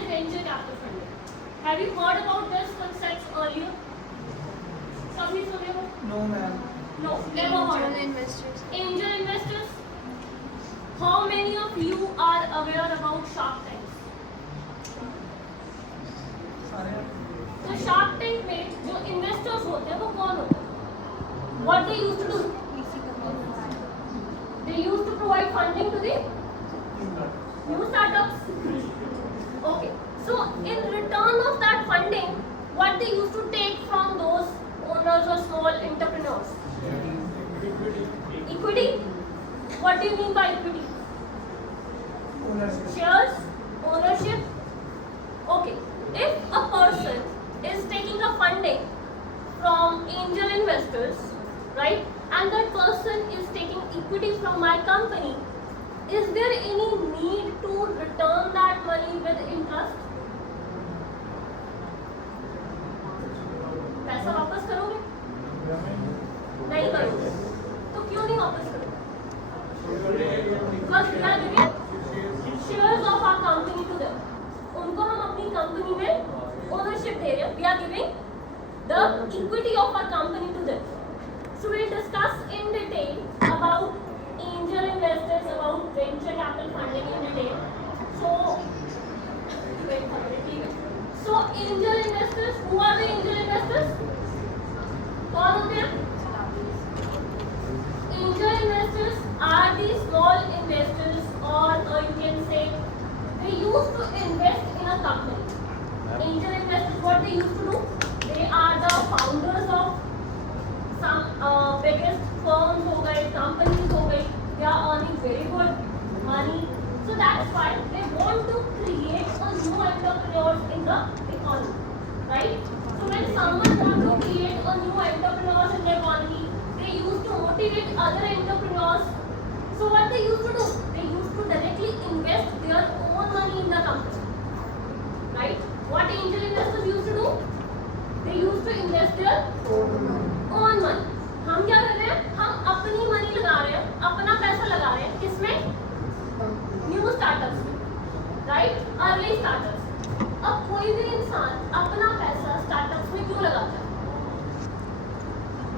and venture capital funding. Have you heard about this concepts earlier? कभी सुने हो? No, ma'am. No, never heard. Angel investors. Angel investors. How many of you are aware about Shark Tanks? तो Shark Tank में जो investors होते हैं वो कौन होते हैं? What they used to do? They used to provide funding to the new startups. Okay. So in return of that funding, what they used to take from those owners or small entrepreneurs? Equity. What do you mean by equity? Shares, ownership. Okay. If a person is taking a funding from angel investors, right, and that person is taking equity from my company, is there any need to return that money with interest? पैसा वापस करोगे? नहीं करोगे। तो क्यों नहीं वापस करोगे? Because we are giving shares of our company to them. उनको हम अपनी कंपनी में ओनरशिप दे रहे हैं. We are giving the equity of our company to them. So we'll discuss in detail about angel investors, about venture capital funding in detail. So wait for a minute. So angel investors, who are the angel investors? कौन होते हैं? Angel investors are the small investors, or you can say they used to invest in a company. Angel investors, what they used to do? They are the founders of some biggest firms हो गए, companies हो गई. They are earning very good money. So that's why they want to create a new entrepreneurs in the economy, right? So when someone wants to create a new entrepreneurs in the economy, they used to motivate other entrepreneurs. So what they used to do? They used to directly invest their own money in the company, right? What angel investors used to do? They used to invest their own money. हम क्या कर रहे हैं? हम अपनी मनी लगा रहे हैं, अपना पैसा लगा रहे हैं. किसमें? न्यू स्टार्टअप्स में, राइट? Early startups. अब कोई भी इंसान अपना पैसा स्टार्टअप्स में क्यों लगाता है?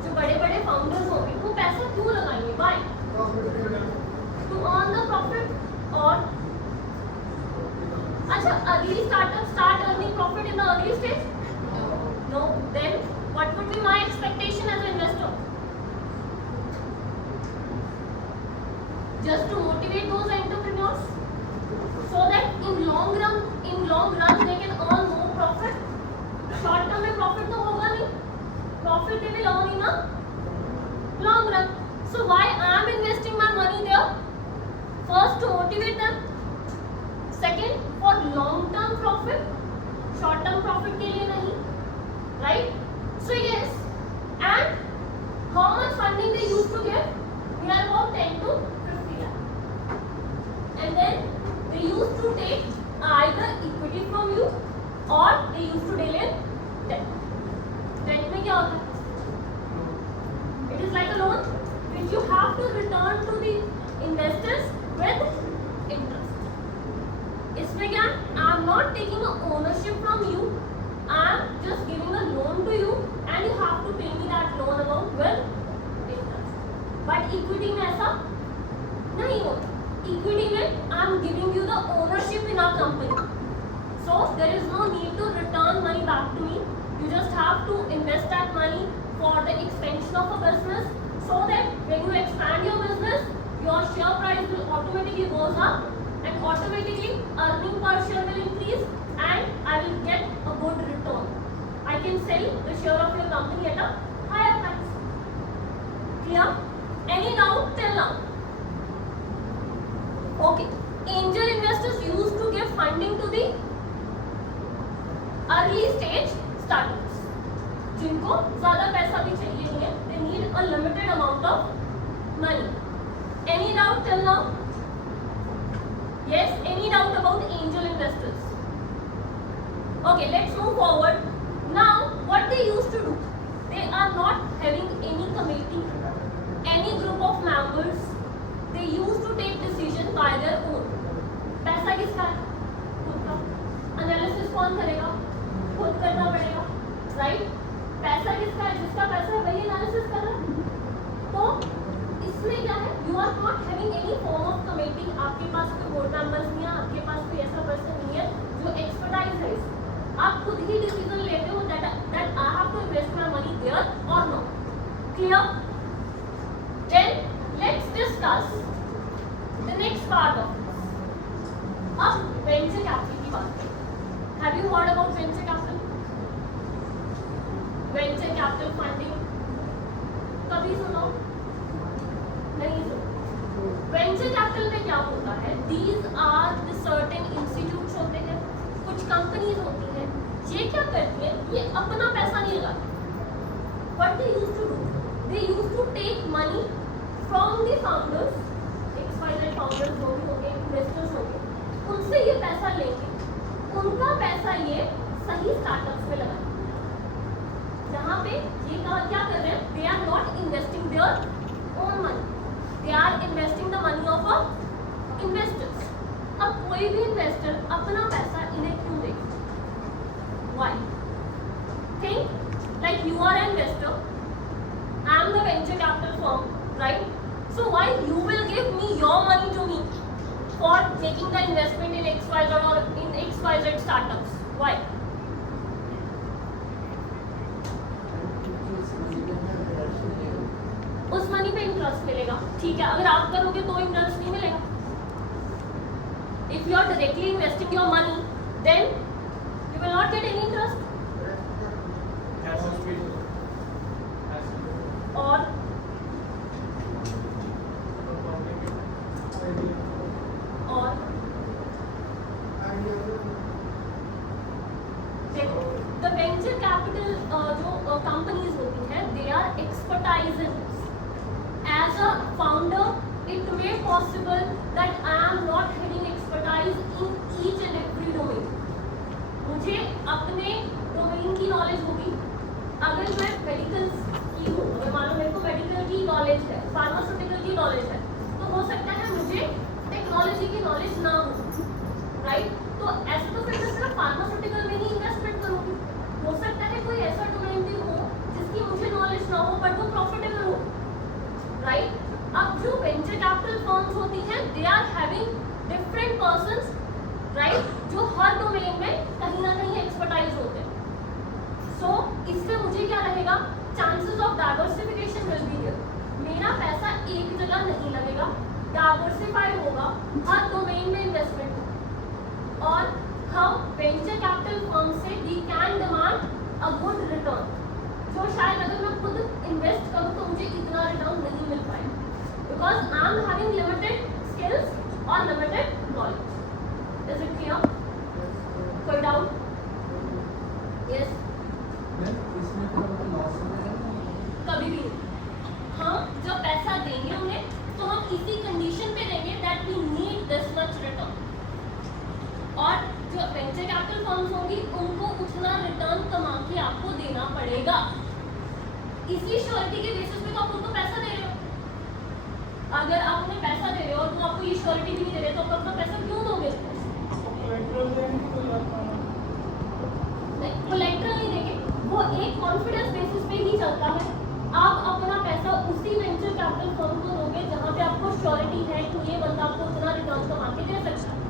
जो बड़े बड़े फाउंडर्स होंगे वो पैसा क्यों लगाएंगे? Why? To earn the profit. और अच्छा, early startup start earning profit in the early stage? No. Then what would be my expectation as an investor? Just to motivate those entrepreneurs so that in long run they can earn more profit. Short term में profit तो होगा नहीं. Profit they will earn in a long run. So why I am investing my money there? First, to motivate them. Second, for long term profit. Short term profit के लिए नहीं. Right? So yes, and how much funding they used to give? We are about 10 to 50 lakh. And then they used to take either equity from you or they used to deal in debt. Debt में क्या होता है? It is like a loan which you have to return to the investors with interest. इसमें क्या? I am not taking a ownership from you. I am just giving a loan to you and you have to pay me that loan amount with interest. But equity में ऐसा नहीं होता. Equity में I am giving you the ownership in our company. So there is no need to return money back to me. You just have to invest that money for the expansion of a business so that when you expand your business, your share price will automatically goes up and automatically earning per share will increase and I will get a good return. I can sell the share of your company at a higher price. Clear? Any doubt till now? Okay. Angel investors used to give funding to the early stage startups. जिनको ज़्यादा पैसा भी चाहिए नहीं है. They need a limited amount of money. Any doubt till now? Yes. Any doubt about angel investors? Okay, let's move forward. Now, what they used to do? They are not having any committee, any group of members. They used to take decision by their own. पैसा किसका है? खुद का. राइट? पैसा किसका है? जिसका पैसा है वही एनालिसिस कर रहा है। तो इसमें क्या है, you are not having any form of committee, आपके पास कोई बोर्ड मेंबर्स नहीं है, आपके पास कोई ऐसा पर्सन नहीं है जो एक्सपर्टाइज है इसमें। आप खुद ही डिसीजन लेते हो that I have to invest my money there और not. Clear? Then let's discuss the next part of this. अब वेंचर कैपिटल की बात करें। Have you heard about venture capital? Venture capital funding कभी सुनो? नहीं सुनो। वेंचर कैपिटल में क्या होता है, these are the certain institutes होते हैं, कुछ कंपनीज होती हैं, ये क्या करती है, ये अपना पैसा नहीं लगाती। What they used to do, they used to take money from the founders, XYZ founders जो भी होंगे, इन्वेस्टर्स होंगे, उनसे ये पैसा लेंगे, उनका पैसा ये सही स्टार्टअप्स में लगाएंगे, जहाँ पे ये क्या कर रहे हैं, they are not investing their own money, they are investing the money of investors. अब कोई भी इन्वेस्टर अपना पैसा इन्हें क्यों देगा? Why? Think like you are an investor, I am the venture capital firm, right? So why you will give me your money to me for taking the investment in XYZ or in XYZ startups? Why? उस मनी पे इंटरेस्ट मिलेगा, ठीक है। अगर आप करोगे तो interest नहीं मिलेगा। If you are directly investing your money then you will not get any interest. और देखो द वेंचर कैपिटल जो कंपनीज होती हैं, they are expertise in this. As a founder, it may possible that I am not having expertise in each and every domain. मुझे अपने डोमेन की नॉलेज होगी। अगर मैं मेडिकल की हूँ, अगर मान लो मेरे को मेडिकल की नॉलेज है, फार्मास्यूटिकल की नॉलेज है, तो हो सकता है मुझे टेक्नोलॉजी की नॉलेज ना हो, राइट? तो ऐसे तो फिर मैं सिर्फ फार्मास्यूटिकल में ही इन्वेस्टमेंट करूँगी। हो सकता है कोई ऐसा डोमेन भी हो जिसकी मुझे नॉलेज ना हो बट वो प्रॉफिटेबल हो, राइट? अब जो वेंचर कैपिटल फर्म्स होती हैं, they are having different persons, right, जो हर डोमेन में कहीं ना कहीं एक्सपर्टाइज होते हैं। सो इससे मुझे क्या रहेगा, chances of diversification will be there. मेरा पैसा एक जगह नहीं लगेगा, डाइवर्सिफाइड होगा, हर डोमेन में इन्वेस्टमेंट होगा, और हम वेंचर कैपिटल फर्म से we can demand a good return, जो शायद अगर मैं खुद इन्वेस्ट करूँ तो मुझे इतना रिटर्न नहीं मिल पाएगा, because I am having limited skills और limited knowledge. Is it clear? कोई डाउट? यस? कभी भी हम जब पैसा देंगे उन्हें तो हम इसी कंडीशन पे देंगे that we need this much return, और जो वेंचर कैपिटल फर्म्स होंगी उनको उतना रिटर्न कमा के आपको देना पड़ेगा। इसी श्योरिटी के बेसिस पे तो आप उनको पैसा दे रहे हो। अगर आप उन्हें पैसा दे रहे हो और वो आपको ये श्योरिटी भी नहीं दे रहे तो आप अपना पैसा क्यों दोगे? कोलैटरल नहीं देंगे, वो एक कॉन्फिडेंस बेसिस पे ही चलता है। आप अपना पैसा उसी वेंचर कैपिटल फर्म को दोगे जहाँ पे आपको श्योरिटी है कि ये बंदा आपको उतना रिटर्न कमा के दे सकता है।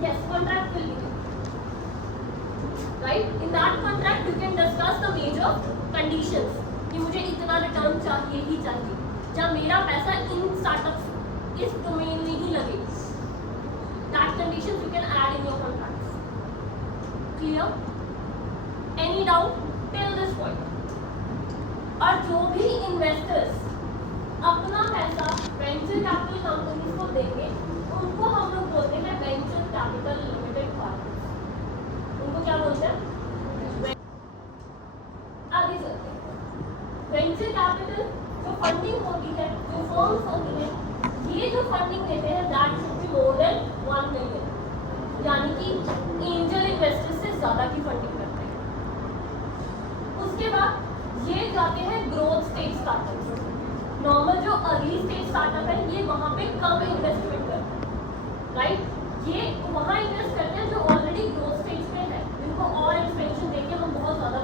Yes, contract will be right. In that contract, you can discuss the major conditions कि मुझे इतना रिटर्न चाहिए ही चाहिए, जब मेरा पैसा इन स्टार्टअप्स इस डोमेन में ही लगे। That conditions you can add in your contracts. Clear? Any doubt till this point? और जो भी इन्वेस्टर्स अपना पैसा वेंचर कैपिटल कंपनीज को देंगे उनको हम लोग बोलते हैं वेंचर कैपिटल लिमिटेड पार्टनर्स। उनको क्या बोलते हैं? आगे चलते हैं। वेंचर कैपिटल जो फंडिंग होती है, जो फर्म्स होती है, ये जो फंडिंग देते हैं that should be more than 1 मिलियन, यानी कि एंजल इन्वेस्टर्स से ज़्यादा की फंडिंग करते हैं। उसके बाद ये जाते हैं ग्रोथ स्टेज स्टार्टअप्स। नॉर्मल जो अर्ली स्टेज स्टार्टअप है ये वहाँ पे कम इन्वेस्टमेंट करते हैं, राइट? ये वहाँ इन्वेस्ट करते हैं जो ऑलरेडी ग्रोथ स्टेज पे है, जिनको और एक्सपेंशन देके हम बहुत ज़्यादा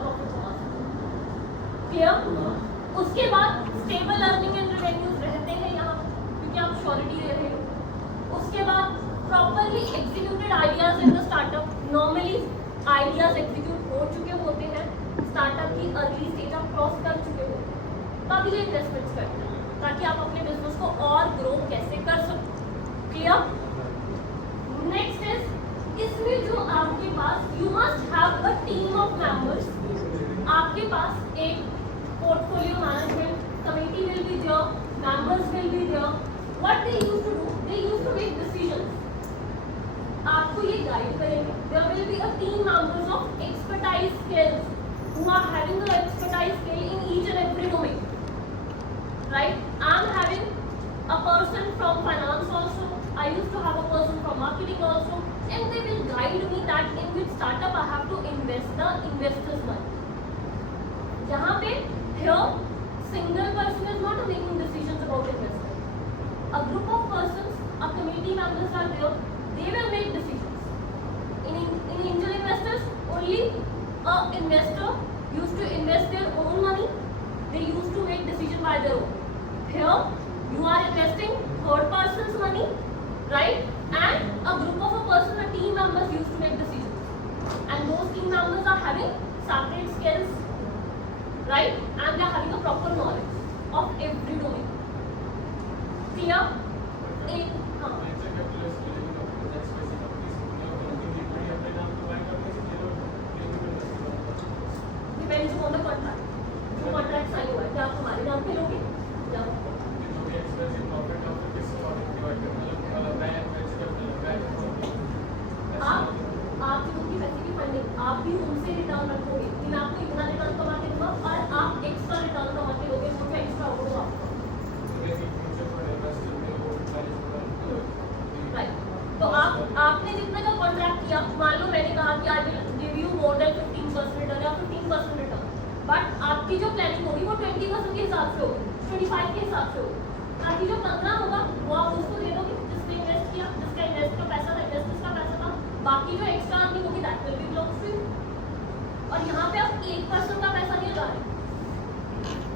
आइडियाज एग्जीक्यूट हो चुके होते हैं, स्टार्टअप की अर्ली स्टेज आप क्रॉस कर चुके होते हैं, तब ये इन्वेस्टमेंट्स करते हैं ताकि आप अपने बिजनेस को और ग्रो कैसे कर सको। क्लियर? नेक्स्ट इज इसमें जो आपके पास you must have a team of members. आपके पास एक portfolio management committee will be there, members will be there. What they used to do, they used to make decisions. आपको ये गाइड करेंगे। There will be a team members of expertise skills who are having the expertise skill in each and every domain, right? I am having a person from finance also, I used to have a person from marketing also, and they will guide me that in which startup I have to invest the investors money. जहाँ पे here single person is not making decisions about investment. A group of persons, a committee members are there, they will make decisions. In angel investors, only a investor used to invest their own money. They used to make decision by their own. Here, you are investing third person's money, right? And a group of a person, a team members used to make decisions. And those team members are having separate skills, right? And they are having a proper knowledge of every domain. Clear? Depends on the contract. जो contract sign हुआ है, क्या आप हमारे नाम पे लोगे? क्या? आप उनकी पैसे की फंडिंग, आप भी उनसे रिटर्न रखोगे कि मैं आपको इतना रिटर्न कमा के दूंगा और आप एक्स्ट्रा रिटर्न कमा के दोगे, तो क्या एक्स्ट्रा होगा आपको? राइट। तो आपने जितना का कॉन्ट्रैक्ट किया, मान लो मैंने कहा कि I will give you more than 15% रिटर्न या 15% रिटर्न, बट आपकी जो प्लानिंग होगी वो 20% के हिसाब से होगी, 25 के हिसाब से होगी। बाकी जो 15 होगा वो आप उसको दे दोगे जिसने इन्वेस्ट किया, जिसका इन्वेस्ट का पैसा था, इन्वेस्टर्स का पैसा था। बाकी जो एक्स्ट्रा अर्निंग होगी that will be belongs to you. और यहाँ पे आप 1% का पैसा नहीं लगा रहे,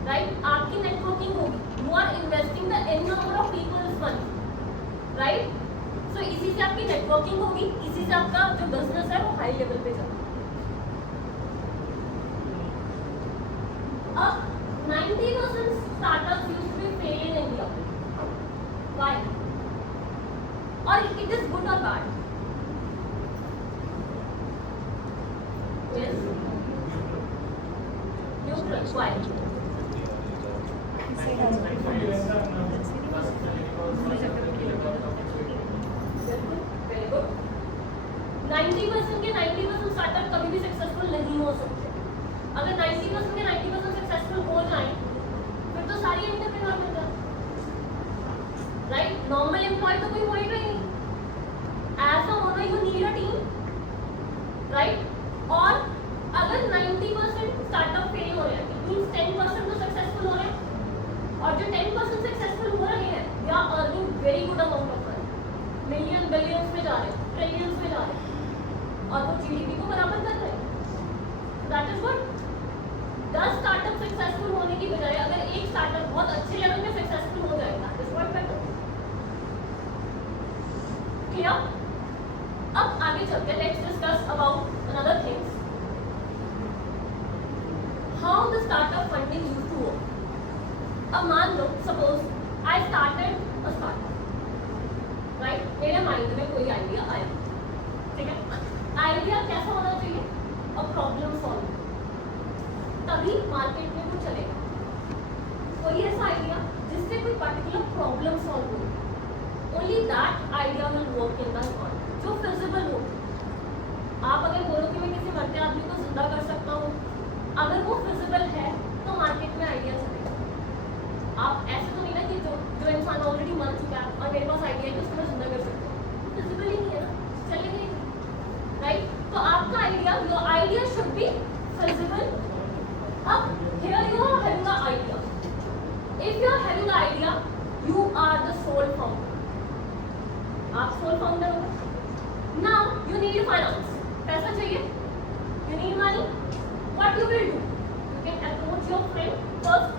राइट? आपकी नेटवर्किंग होगी, you are investing the N number of people's money, right? So इसी से आपकी नेटवर्किंग होगी, इसी से आपका जो बिजनेस है वो हाई लेवल पे जाएगा। अब 90% startups used to be fail in India. Why? Or it is good or bad? Yes. Neutral. Why? Very good. 90% के 90% startup कभी भी सक्सेसफुल नहीं हो सकते। अगर 90% के 90% सक्सेसफुल हो जाएं, फिर तो सारी एंटरप्रेन्योर मिल जाए, राइट? नॉर्मल एम्प्लॉय तो कोई होएगा ही नहीं। As a owner you need a team, right? और अगर 90% स्टार्टअप फेल हो रहे हैं, इट मींस 10% तो सक्सेसफुल हो रहे हैं, और जो 10% सक्सेसफुल हो रहे हैं they are earning very good amount of money, million billions में जा रहे हैं, ट्रिलियंस में जा रहे हैं, और वो जीडीपी को बराबर कर रहे हैं। That is good. 10 startup successful होने की बजाय अगर एक स्टार्टअप बहुत अच्छे लेवल में सक्सेसफुल हो जाएगा, that is what better. Clear? अब आगे चलते हैं, let's discuss about another things, how the startup funding used to work. अब मान लो suppose I started a startup, right? मेरे माइंड में कोई आइडिया आया, ठीक है? आइडिया कैसा होना चाहिए? अ प्रॉब्लम सॉल्व, तभी मार्केट में वो चलेगा। कोई ऐसा आइडिया जिससे कोई पर्टिकुलर प्रॉब्लम सॉल्व हो, only that idea will work in the economy, जो फिजिबल हो। आप अगर बोलो कि मैं किसी मरते आदमी को जिंदा कर सकता हूँ, अगर वो फिजिबल है तो मार्केट में आइडिया चलेगा। आप ऐसे तो नहीं ना कि जो इंसान ऑलरेडी मर चुका है और मेरे पास आइडिया है कि उसको मैं जिंदा कर सकता हूँ, फिजिबल ही नहीं है ना, चलेगा ही नहीं, राइट? तो आपका idea, your idea should be feasible. Up here you are having an idea. If you are having an idea, you are the sole founder. आप sole founder हो। Now you need finance. पैसा चाहिए? You need money. What you will do? You can approach your friend first.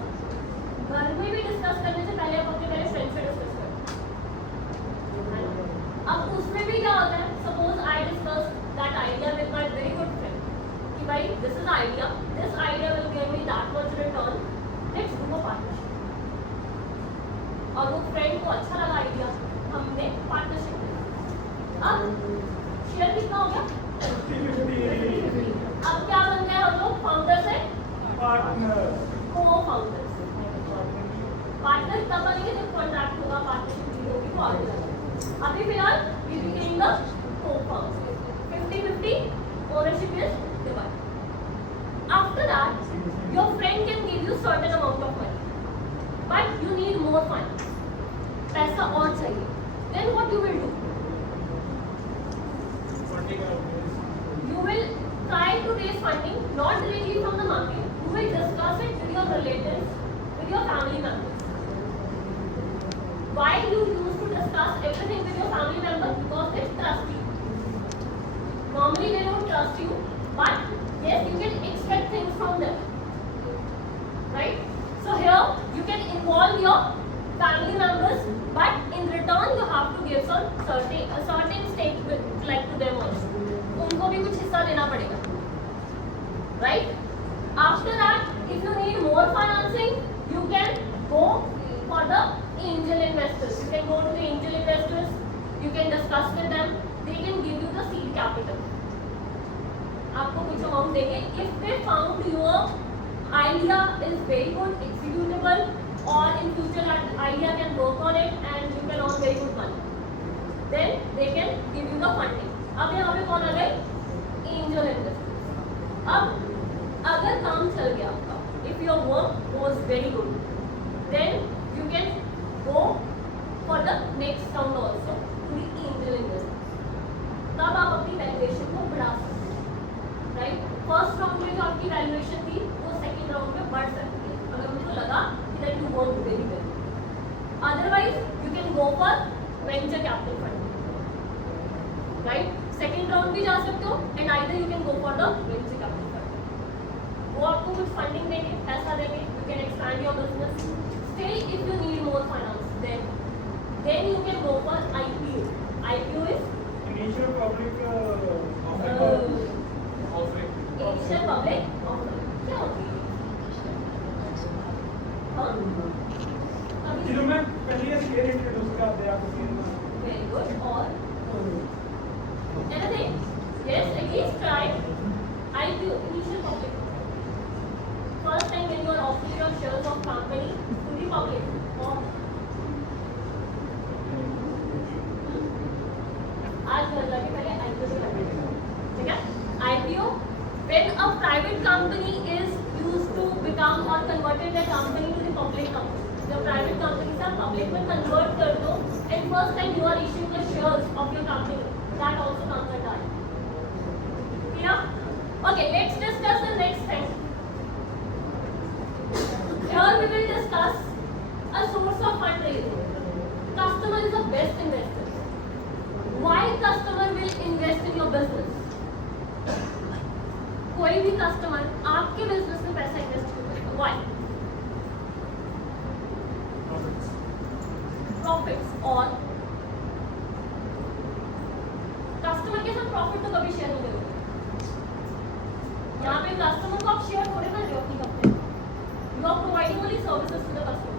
घर में भी डिस्कस करने से पहले आप अपने पहले फ्रेंड से डिस्कस करें। अब उसमें भी क्या होता है? Suppose I discuss that idea with my very good friend. idea. This idea will give me that much return. Let's do a partnership. और वो फ्रेंड को अच्छा लगा आइडिया, हमने पार्टनरशिप किया. अब शेयर कितना हो गया? अब क्या बन गए हम लोग? फाउंडर से पार्टनर, को-फाउंडर. पार्टनर तब बनेंगे जब कॉन्ट्रैक्ट होगा, पार्टनरशिप होगी तो आगे जाएगा. अभी फिलहाल we became the co-founder. 50-50 ownership is divided. After that, your friend can give you certain amount of money, but you need more funds. पैसा और चाहिए. Then what you will do? You will try to raise funding not directly from the market. You will discuss it with your relatives, with your family members. Why you used to discuss everything with your family members? Because they trust you. Normally they don't trust you, but yes, you can expect things from them, right? So here you can involve your family members, but in return you have to give some certain stake like to them also. उनको भी कुछ हिस्सा देना पड़ेगा, right? After that, if you need more financing, you can go for the angel investors. You can go to the angel investors. You can discuss with them. They can give you the seed capital. आपको कुछ अमाउंट देंगे if they found your idea is very good, executable, or in future that idea can work on it and you can earn very good money. Then they can give you the funding. अब यहाँ पे कौन आ गए? Angel investors. अब अगर काम चल गया आपका, if your work was very good, then you can go for the next round also to the angel investors. तब आप अपनी वैल्यूएशन को बढ़ा सकते हैं, राइट? फर्स्ट राउंड में जो आपकी वैल्यूएशन थी वो सेकंड राउंड में बढ़ सकती है अगर मुझे लगा कि that you work very well. Otherwise you can go for venture capital funding, right? Second round भी जा सकते हो and either you can go for the venture capital funding. वो आपको कुछ फंडिंग देंगे, पैसा देंगे, you can expand your business. Still if you need more finance then you can go for IPO. IPO is initial public offering. Initial public offering. क्या होती है? हाँ? जिन्हों में पहले शेयर इंट्रोड्यूस करते हैं आपको. Very good. और anything? Yes, at least try IPO, initial public. First time when you are offering your shares of company to the public. Or आज मतलब कि पहले IPO से करते हैं, ठीक है? IPO when a private company is used to become or converted a company to the public company. जब private company से public में convert कर दो and first time you are issuing the shares of your company, that also comes at IPO. Yeah? Okay, let's discuss the next thing. Here we will discuss a source of fundraising. Customer is the best investor. Why customer will invest in your business? कोई भी कस्टमर आपके बिजनेस में पैसा इन्वेस्ट करेगा. Why? Profits. और कस्टमर के साथ प्रॉफिट तो कभी शेयर नहीं करोगे. यहाँ पे कस्टमर को आप शेयर थोड़े ना दो अपनी company. You are providing only services to the customer.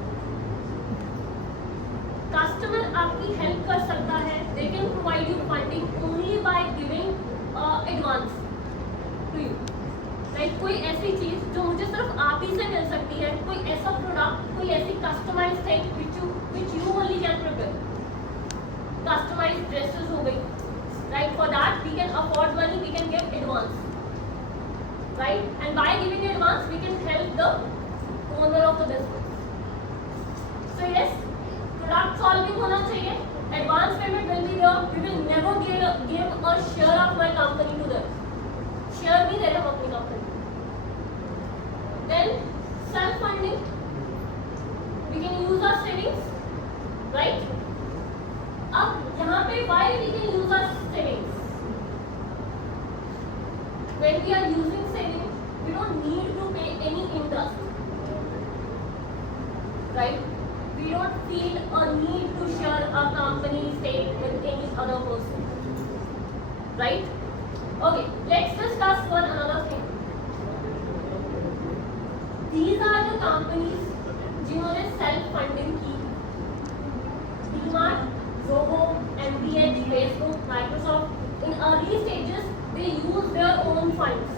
Customer आपकी हेल्प कर सकता है. They can provide you funding only by giving advance to you. Right? कोई ऐसी चीज जो मुझे सिर्फ आप ही से मिल सकती है, कोई ऐसा प्रोडक्ट, कोई ऐसी customised thing which you only can prepare. Customized dresses हो गई. Right? For that we can afford money, we can give advance. Right? And by giving advance we can help the owner of the business. So yes, product solving होना चाहिए. Advance payment will be there. We will never give a share of my company to them. Share नहीं दे रहे हम अपनी company. Then self funding. We can use our savings, right? अब यहाँ पे why we can use our savings? When we are using savings, we don't need to pay any interest, right? We don't feel a need to share our company stake with any other person, right? Okay, let's discuss one another thing. These are the companies जिन्होंने self funding की. DMart, Zoho, MDH, Facebook, Microsoft. In early stages, they use their own funds,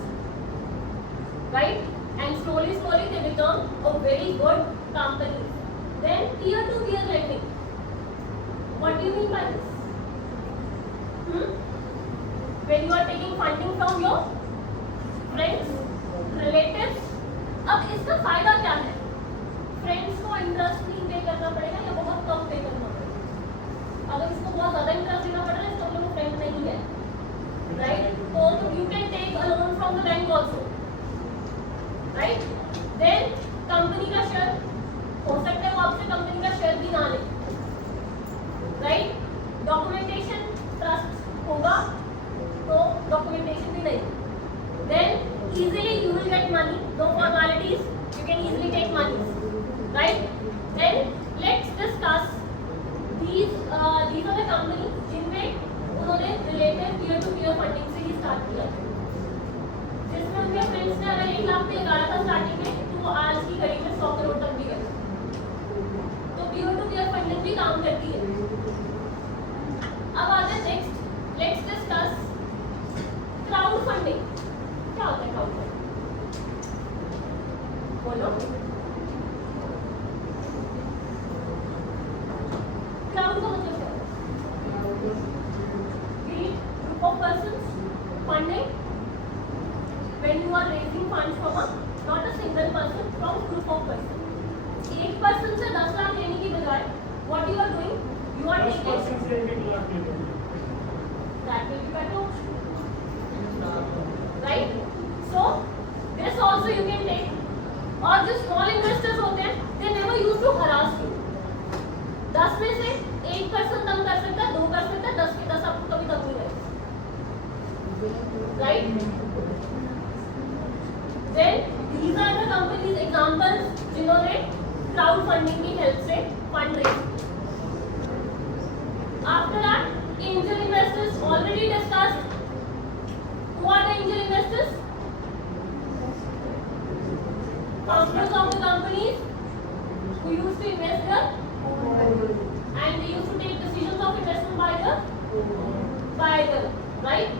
right? And slowly they become a very good company. Then peer-to-peer lending. What do you mean by this? When you are taking funding from your friends, relatives. अब इसका फायदा क्या है? फ्रेंड्स को इंटरेस्ट नहीं पे करना पड़ेगा या बहुत कम पे करना पड़ेगा. अगर इसको बहुत ज्यादा इंटरेस्ट देना पड़ रहा है इसका मतलब फ्रेंड नहीं है, राइट? तो you can take a loan from the bank also, right? Then company का शेयर हो सकता है वो आपसे कंपनी का शेयर भी ना ले, राइट? डॉक्यूमेंटेशन ट्रस्ट होगा तो डॉक्यूमेंटेशन भी नहीं. Then easily you will get money, no formalities, you can easily take money, right? Then let's discuss these are the companies जिनमें उन्होंने related peer to peer funding से ही start किया, जिसमें उनके friends ने अगर 1 लाख पे लगाया था starting में तो वो आज की घड़ी में 100 करोड़ तक भी गए. तो peer to peer funding भी काम करती है. अब आते हैं next, let's discuss crowd funding. क्या होता है crowd funding? बोलो. Crowd का मतलब क्या है? Group of persons funding when you are raising funds from a not a single person, from group of persons. एक person से 10 लाख लेने की बजाय what you are doing? You are taking that will be better option, right? So this also you can take. और जो small investors होते हैं they never used to harass you. 10 में से 1% तंग कर सकता है, 2 कर सकता है, 10 के 10 आपको कभी तंग नहीं करेगा, right? Then these are the companies examples जिन्होंने crowd funding की help से fund raise. After that, angel investors already discussed. Who are the angel investors? Founders of the companies who used to invest there and they used to take decisions of investment by the right?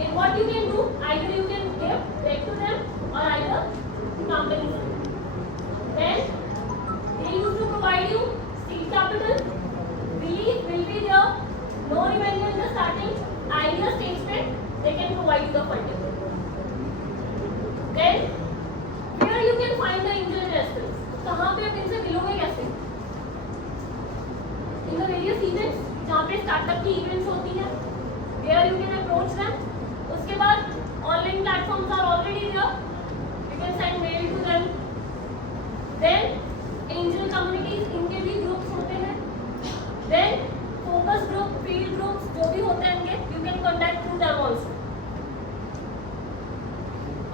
And what you can do, either you can give back to them or either companies. Then they used to provide you seed capital. Belief will be there. No revenue in the starting. Ideal stage में they can provide you the funding. Then where you can find the angel investors? कहाँ पे आप इनसे मिलोगे कैसे? In the various events जहाँ पे स्टार्टअप की इवेंट्स होती हैं, where you can approach them. उसके बाद online platforms are already there. You can send mail to them. Then angel communities, इनके भी groups होते हैं. Then focus group, field groups जो भी होते हैं इनके, you can contact through them also.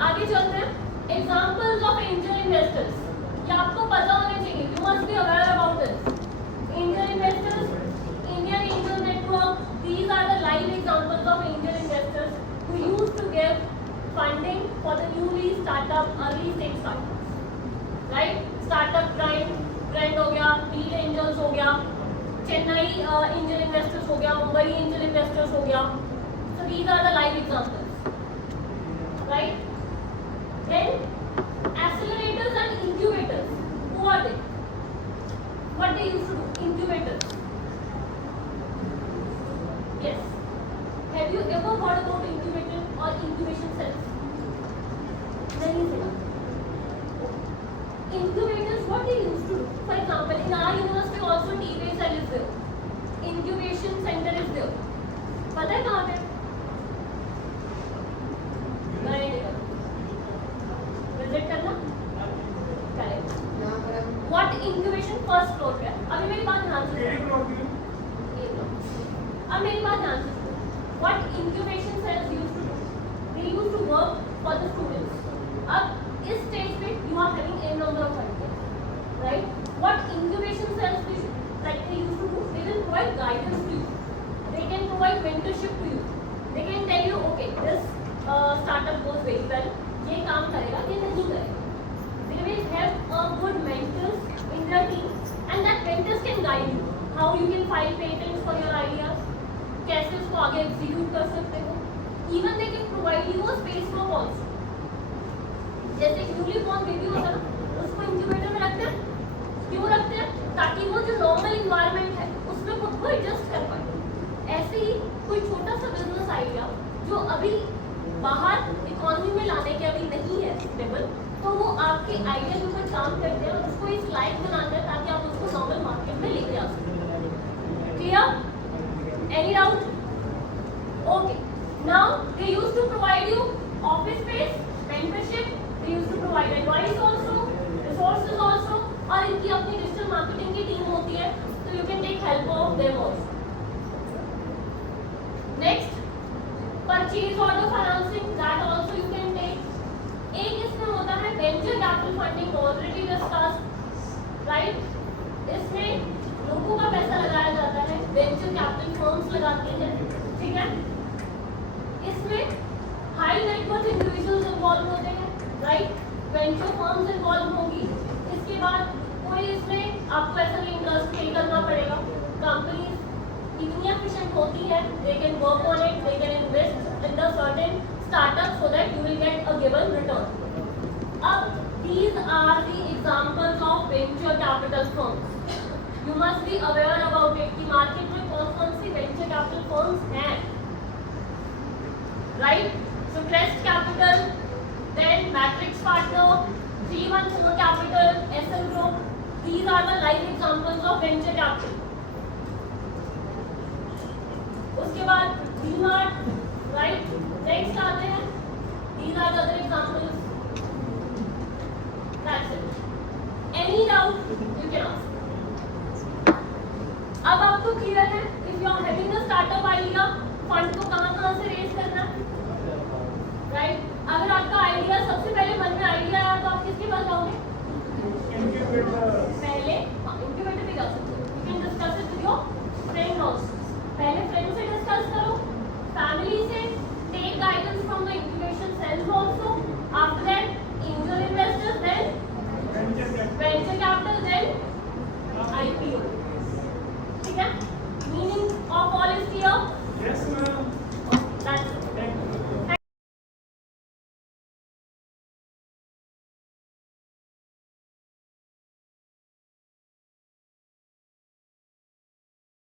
आगे चलते हैं. Examples of angel investors. ये आपको पता होने चाहिए. You must be aware about this. Angel investors, Indian Angel Network. These are the live examples of angel investors who used to give funding for the newly startup, early stage startups. Right? Startup Trend हो गया, Lead Angels हो गया, Chennai angel investors हो गया, Mumbai angel investors हो गया. So these are the live examples. Right? Then accelerators and incubators. Who are they? What they used to do? Incubators. Yes. Have you ever heard about incubator or incubation cells? नहीं सुना. Incubators, what they used to do? For example, in our university also TA cell is there. Incubation center is there. पता है कहाँ पे? नहीं. विजिट करना? Correct. What incubation first floor पे? अभी मेरी बात ध्यान से सुनो. अब मेरी बात ध्यान से सुनो. What incubation cells used to do? They used to work for the students. अब इस स्टेज पे you are having n number of ideas, right? What incubation cells like they used to do? They will provide guidance to you. They can provide mentorship to you. They can tell you, okay, this startup goes very well. ये काम करेगा, ये नहीं करेगा. they will have a good mentors in their team, and that mentors can guide you how you can file patents for your ideas, कैसे उसको आगे एग्जीक्यूट कर सकते हो. Even they can provide you a space for also. जैसे एक newly born baby होता है ना, उसको इंक्यूबेटर में रखते हैं. क्यों रखते हैं? ताकि वो जो नॉर्मल इन्वायरमेंट है उसमें खुद को एडजस्ट कर पाए. ऐसे ही कोई छोटा सा बिजनेस आइडिया जो अभी बाहर इकोनॉमी में लाने के अभी नहीं है स्टेबल, तो वो आपके आइडिया के ऊपर काम करते हैं और उसको इस लाइक बनाते हैं ताकि आप उसको नॉर्मल मार्केट में लेके आ सकें. Clear? Any doubt? Okay. Now they used to provide you office space, mentorship. They used to provide advice also, resources also. और इनकी अपनी डिजिटल मार्केटिंग की टीम होती है, तो you can take help of them also. Next, purchase order financing. That also you can take. एक इसमें होता है venture capital funding, already discussed, right? इसमें लोगों का पैसा लगाया जाता है, वेंचर कैपिटल फर्म्स लगाते हैं, ठीक है. इसमें हाई नेटवर्थ इंडिविजुअल्स इन्वॉल्व होते हैं, राइट. वेंचर फर्म्स इन्वॉल्व होगी. इसके बाद कोई इसमें आपको ऐसा नहीं इंटरेस्ट पे करना पड़ेगा. कंपनीज इतनी एफिशिएंट होती है, they can work on it, they can invest in the certain startup so that you will get a given return. अब these are the examples of venture capital firms. You must be aware about it कि market में कौन-कौन सी venture capital firms हैं, right. So Crest capital, then Matrix partner, 314 capital, SL group. These are the live examples of venture capital. उसके बाद DMart, right. Next आते हैं. These are the other examples. That's it. Any doubt you can ask. अब आपको clear है if you are having a startup idea, fund को कहां से रेज करना है, राइट. अगर आपका आइडिया सबसे पहले मन में आइडिया आया तो आप किसके पास जाओगे? पहले इंक्यूबेटर पे जा सकते हो. You can discuss it with your friend also. पहले फ्रेंड से डिस्कस करो, फैमिली से, take guidance from the incubation cells also. After that angel investors, then venture capital, then IPO.